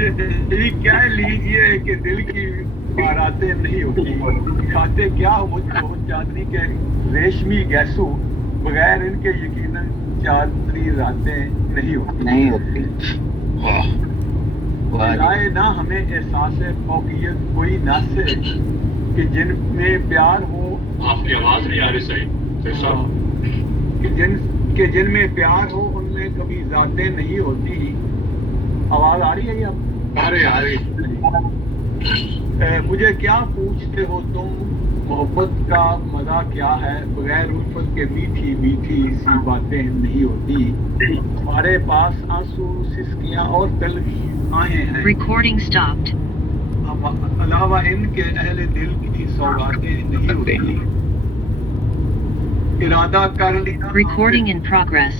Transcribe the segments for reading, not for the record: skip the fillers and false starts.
یہ کیا لیجیے کہ دل کی باراتیں نہیں ہوتی، کھاتے کیا ہو مجھ کو چاندنی کے ریشمی گیسو، بغیر ان کے یقیناً چاندنی راتیں نہیں ہوتی۔ دلائے نہ ہمیں احساس فوقیت کوئی نہ سے کہ جن میں پیار ہو۔ آپ کی آواز نہیں آ رہی صحیح کہ جن میں پیار ہو ان میں کبھی ذاتیں نہیں ہوتی۔ آواز آ رہی ہے یہ اب؟ آ رہی مجھے کیا پوچھتے ہو تم محبت کا مزہ کیا ہے، بغیر الفت کے میٹھی میٹھی سی باتیں نہیں ہوتی۔ ہمارے پاس آنسو سسکیاں اور تلخ آہیں ہیں، علاوہ ان کے اہل دل کی سوغاتیں نہیں ہوتی۔ ارادہ کر لیا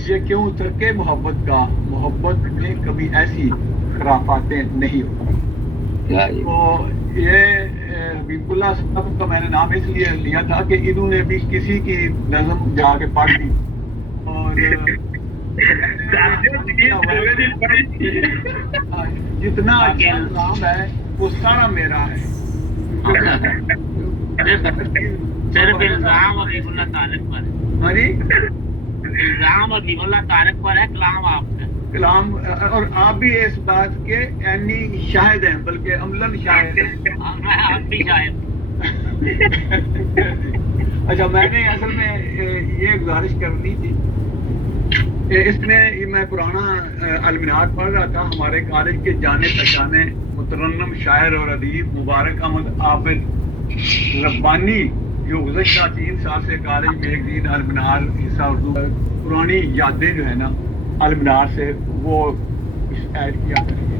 یہ کیوں ترکے محبت کا، محبت میں کبھی ایسی خرافاتیں نہیں ہوتی۔ تو یہ حبیب اللہ صاحب کا میں نے نام اس لیے لیا تھا کہ انہوں نے بھی کسی کی نظم جا کے پڑھ لی، اور جتنا اچھا نام ہے وہ سارا میرا ہے۔ صرف الزام حبیب اللہ طارق پر ہے، الزام حبیب اللہ طارق پر ہے، کلام آپ کا کلام، اور آپ بھی اس بات کے یعنی شاہد ہیں، بلکہ عملاً شاہد ہیں۔ آپ بھی شاہد۔ اچھا، میں نے اصل میں یہ گزارش کرنی تھی، اس میں پرانا المنار پڑھ رہا تھا، ہمارے کالج کے جانے پہچانے مترنم شاعر اور ادیب مبارک احمد عابد ربانی، جو گزشتہ 3 سال سے کالج میگزین المنار حصہ اردو پرانی یادیں جو ہے نا المنار سے وہ ایڈ کیا کریں گے۔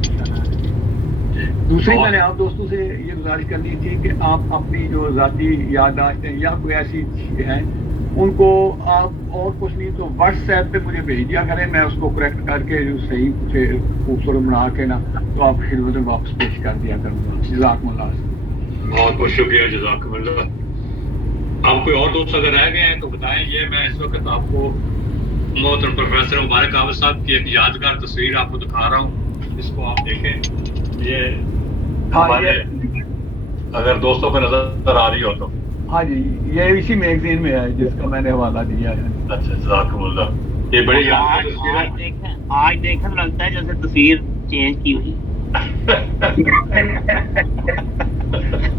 دوسری میں نے آپ دوستوں سے یہ گزارش کرنی تھی کہ آپ اپنی جو ذاتی یادداشتیں یا کوئی ایسی چیزیں ہیں ان کو آپ اور کچھ نہیں تو واٹس ایپ پہ مجھے بھیج دیا کریں، میں اس کو کریکٹ کر کے جو صحیح سے خوبصورت بنا کے نا تو آپ کی خدمت میں واپس پیش کر دیا کروں گا۔ جزاکم اللہ۔ بہت بہت شکریہ، جزاکم اللہ۔ آپ کوئی اور دوست اگر رہ گئے ہیں تو بتائیں۔ یہ میں اس وقت آپ کو محترم پروفیسر مبارک عابد صاحب کی ایک یادگار تصویر آپ کو دکھا رہا ہوں، اس کو آپ دیکھیں۔ یہ ہمارے اگر دوستوں کو نظر آ رہی ہو تو ہاں جی، یہ اسی میگزین میں ہے جس کا میں نے حوالہ دیا ہے۔ اچھا، جزاکم اللہ۔ یہ بڑی یادگار تصویر ہے۔ آج دیکھیں تو لگتا ہے جیسے تصویر چینج کی ہوئی۔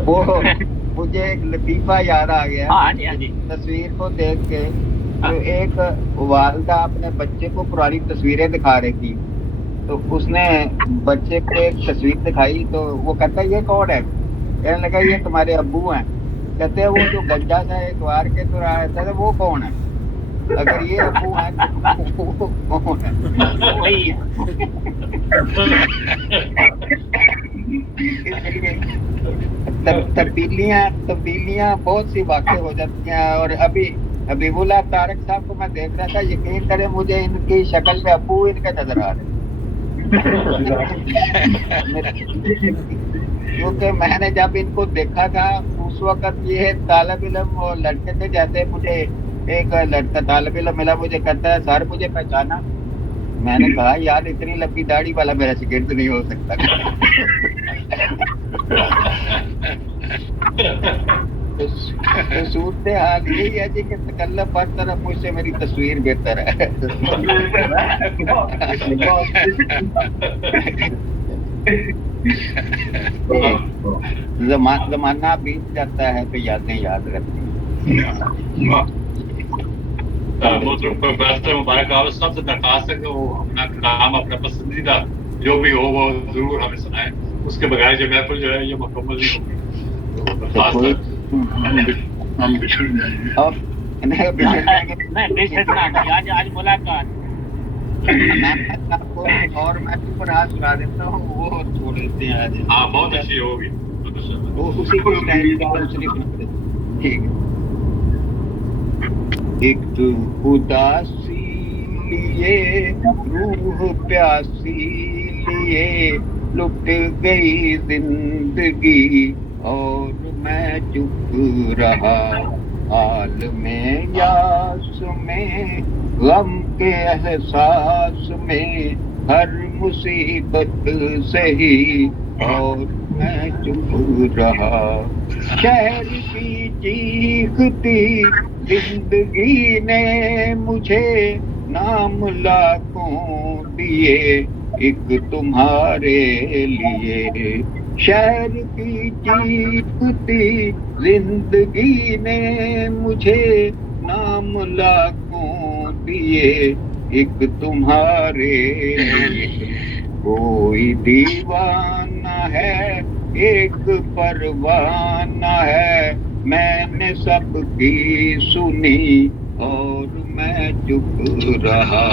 وہ مجھے ایک لطیفہ یاد آ گیا تصویر کو دیکھ کے۔ تو ایک والدہ اپنے بچے کو پرانی تصویریں دکھا رہی تھی، تو اس نے بچے کو ایک تصویر دکھائی تو وہ کہتا ہے یہ کون ہے؟ کہنے لگا یہ تمہارے ابو ہیں۔ کہتے ہیں وہ جو گنجا سا اتوار کے تو رہا رہتا ہے وہ کون ہے؟ اگر یہ ابو ہیں تو وہ کون ہے؟ وہی ہے۔ تبدیلیاں بہت سی واقع ہو جاتی ہیں، اور ابھی حبیب اللہ طارق صاحب کو میں دیکھ رہا تھا، یقین کریں مجھے ان کی شکل میں ابو ان کا نظر آ رہے، کیونکہ میں نے جب ان کو دیکھا تھا اس وقت یہ طالب علم اور لڑکے تھے، جیسے مجھے ایک لڑکا طالب علم ملا، مجھے کہتا ہے سر مجھے پہچانا؟ میں نے کہا یار اتنی لمبی داڑھی والا میرا شاگرد نہیں ہو سکتا۔ صورت حال یہی ہے جی کہ تکلف ہر طرف مجھ سے میری تصویر بہتر ہے۔ زمانہ بیت جاتا ہے تو یادیں یاد رکھتی ہیں۔ محترم پروفیسر مبارک عابد صاحب سے درخواست ہے کہ وہ اپنا کلام، اپنا پسندیدہ جو بھی ہو وہ ضرور ہمیں سنائیں، اس کے بغیر یہ محفل جو ہے یہ مکمل نہیں ہوگی۔ ہم بچھڑ جائیں گے۔ آج ملاقات اور میں پر ہاتھ سنا دیتا ہوں، وہ چھوڑ دیتے ہیں۔ ہاں بہت اچھی ہوگی، اسی کو ٹھیک ہے۔ ایک اداسی لیے روح پیاسی لیے لٹ گئی زندگی، اور میں چپ رہا حال میں یاس میں، غم کے احساس میں ہر مصیبت سہی اور میں چپ رہا. شہر کی چیختی زندگی نے مجھے نام لاکھوں دیے ایک تمہارے لیے. شہر کی چیختی زندگی نے مجھے نام لاکھوں دیے ایک تمہارے لیے. کوئی دیوانہ ہے ایک پروانہ ہے میں نے سب کی سنی اور میں چپ رہا.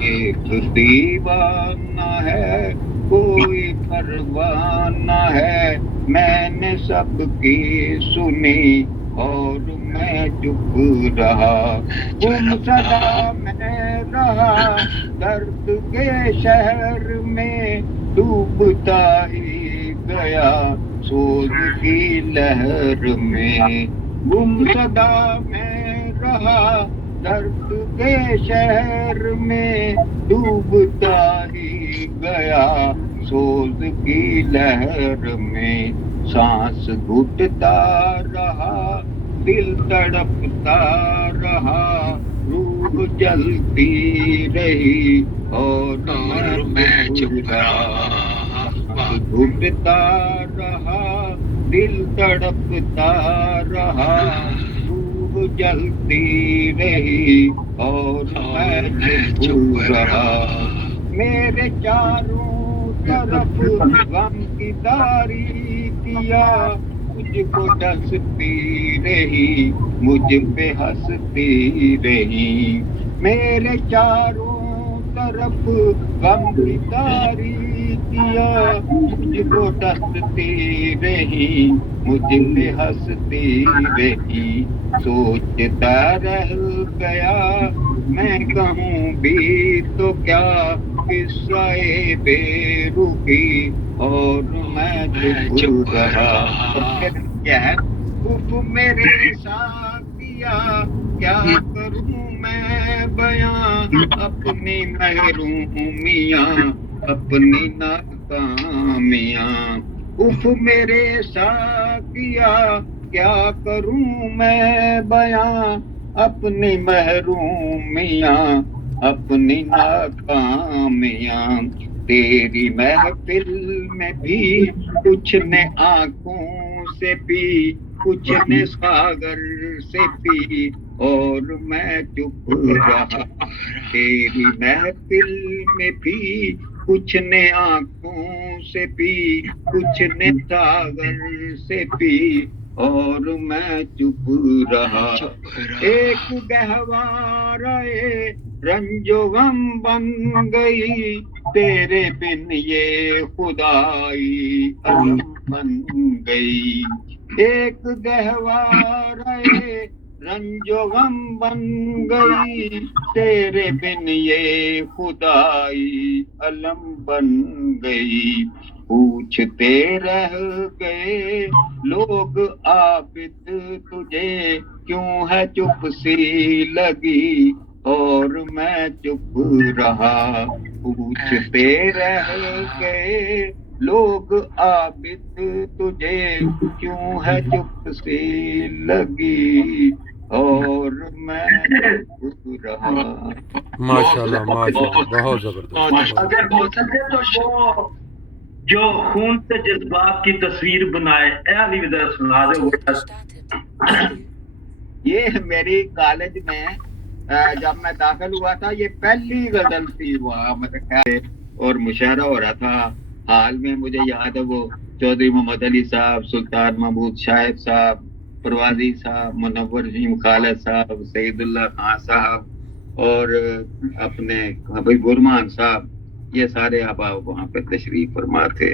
ایک دیوانہ ہے کوئی پروانہ ہے میں نے سب کی سنی اور میں چپ رہا. گم صدا میں رہا درد کے شہر میں ڈوبتا ہی گیا سوز کی لہر میں. گم صدا میں رہا درد کے شہر میں ڈوبتا ہی گیا سوز کی لہر میں. سانس گھٹتا رہا دل تڑپتا رہا روح جلتی رہی اور میں چپ رہا. گھٹتا رہا دل تڑپتا رہا روح جلتی رہی اور میں چپ رہا. میرے چاروں طرف غم کی تاریکیاں مجھ کو ڈستی رہی مجھ پہ ہنستی رہی. میرے چاروں طرف غم کی تاریکیاں مجھ کو ڈستی رہی مجھ پہ ہنستی رہی. سوچتا رہ گیا میں کہوں بھی تو کیا قصہ بے رخی اور میں چپ رہا. کیا ہے اف میرے ساتھیا کیا کروں میں بیاں اپنی محرومیاں اپنی ناکامیاں. اف میرے ساتھیا کیا کروں میں بیاں اپنی محرومیاں اپنی ناکامیاں. تیری محفل میں بھی کچھ نے آنکھوں سے پی کچھ نے ساگر سے پی اور میں چپ رہا. تیری محفل میں بھی کچھ نے آنکھوں سے پی کچھ نے ساگر سے پی اور میں چپ رہا. ایک گہوارے رنج و غم بن گئی تیرے بن یہ خدائی علم بن گئی. ایک گہوارے رنج و غم بن گئی تیرے بن یہ خدائی علم بن گئی. پوچھتے رہ گئے لوگ عابد تجھے کیوں ہے چپ سی لگی اور میں چپ رہا. پوچھتے رہ گئے لوگ عابد تجھے کیوں ہے چپ سی لگی اور میں چپ رہا. ماشاءاللہ ماشاءاللہ بہت زبردست. اگر ہو سکے تو وہ جو خون سے جذبات کی تصویر بنائے اے علی ذرا سنا دے. یہ میری کالج میں جب میں داخل ہوا تھا یہ پہلی غزل تھی وہاں میرے خیال اور مشاعرہ ہو رہا تھا حال میں. مجھے یاد ہے وہ چودھری محمد علی صاحب سلطان محمود شاہد صاحب پروازی صاحب منور رحیم خالد صاحب سعید اللہ خان صاحب اور اپنے حبیب الرحمان صاحب یہ سارے احباب وہاں پہ تشریف فرما تھے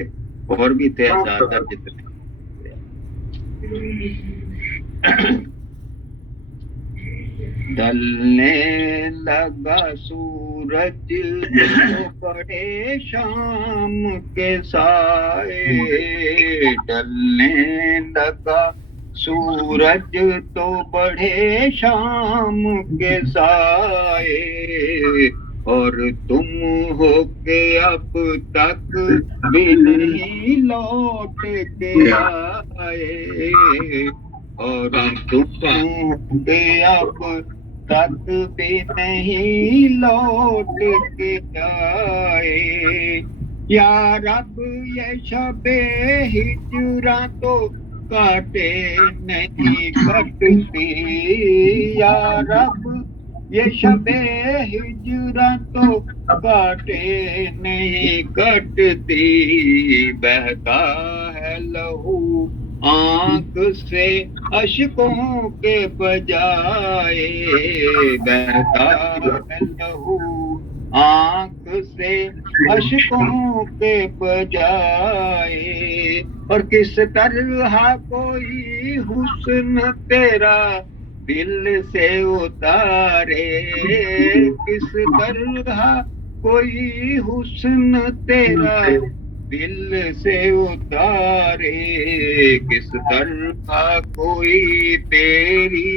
اور بھی تھے اساتذہ جتنے. ڈلنے لگا سورج تو بڑے شام کے سائے. ڈلنے لگا سورج تو بڑھے شام کے سائے. اور تم ہو کہ اب تک بھی نہیں لوٹ کے آئے، اور تم کہ اب تک بھی نہیں لوٹ کے آئے، یا رب یہ شب ہجراں تو کاٹے نہیں کٹتی، یا رب یہ شب ہجراں تو کاٹے نہیں کٹتی، بہتا ہے لہو آنکھ سے اشکوں کے بجائے، بہتا ہے لہو آنکھ سے اشکوں کے بجائے، اور کس طرح کوئی حسن تیرا دل سے اتارے، کس طرح کوئی حسن تیرا دل سے اتارے، کس طرح کوئی تیری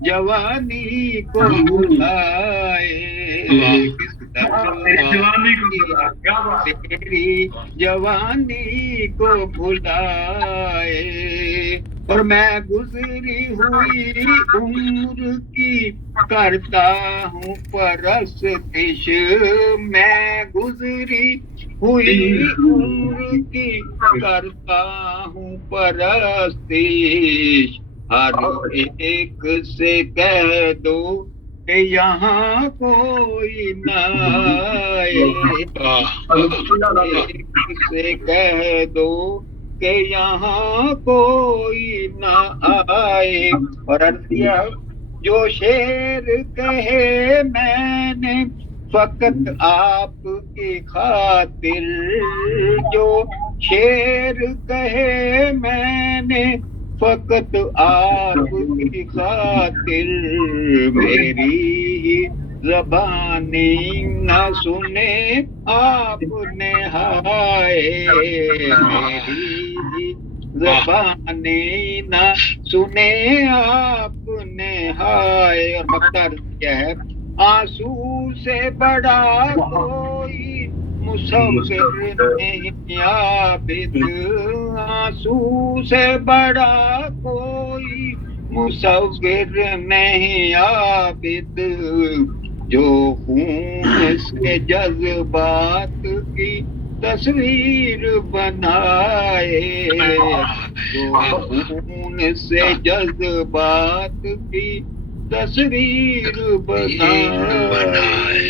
جوانی کو بھلائے، کس طرح تیری جوانی کو بھلائے، اور میں گزری ہوئی عمر کی کرتا ہوں پرستش، میں گزری ہوئی عمر کی کرتا ہوں پرستش، ہر ایک سے کہہ دو کہ یہاں کوئی نہ آئے، ایک سے کہہ دو کہ یہاں کوئی نہ آئے، اور عرض کیا جو شعر کہے میں نے فقط آپ کی خاطر، جو شعر کہے میں نے فقط آپ کی خاطر، میری زبانی نہ سنے آپ نے ہائے، میری زبانی نہ سنے آپ نے ہائے، اور مقصد کیا ہے، آنسو سے بڑا کوئی مصور نہیں عابد، آنسو سے بڑا کوئی مصور نہیں عابد، جو خون سے جذبات کی تصویر بنائے، جو خون سے جذبات کی تصویر بنائے۔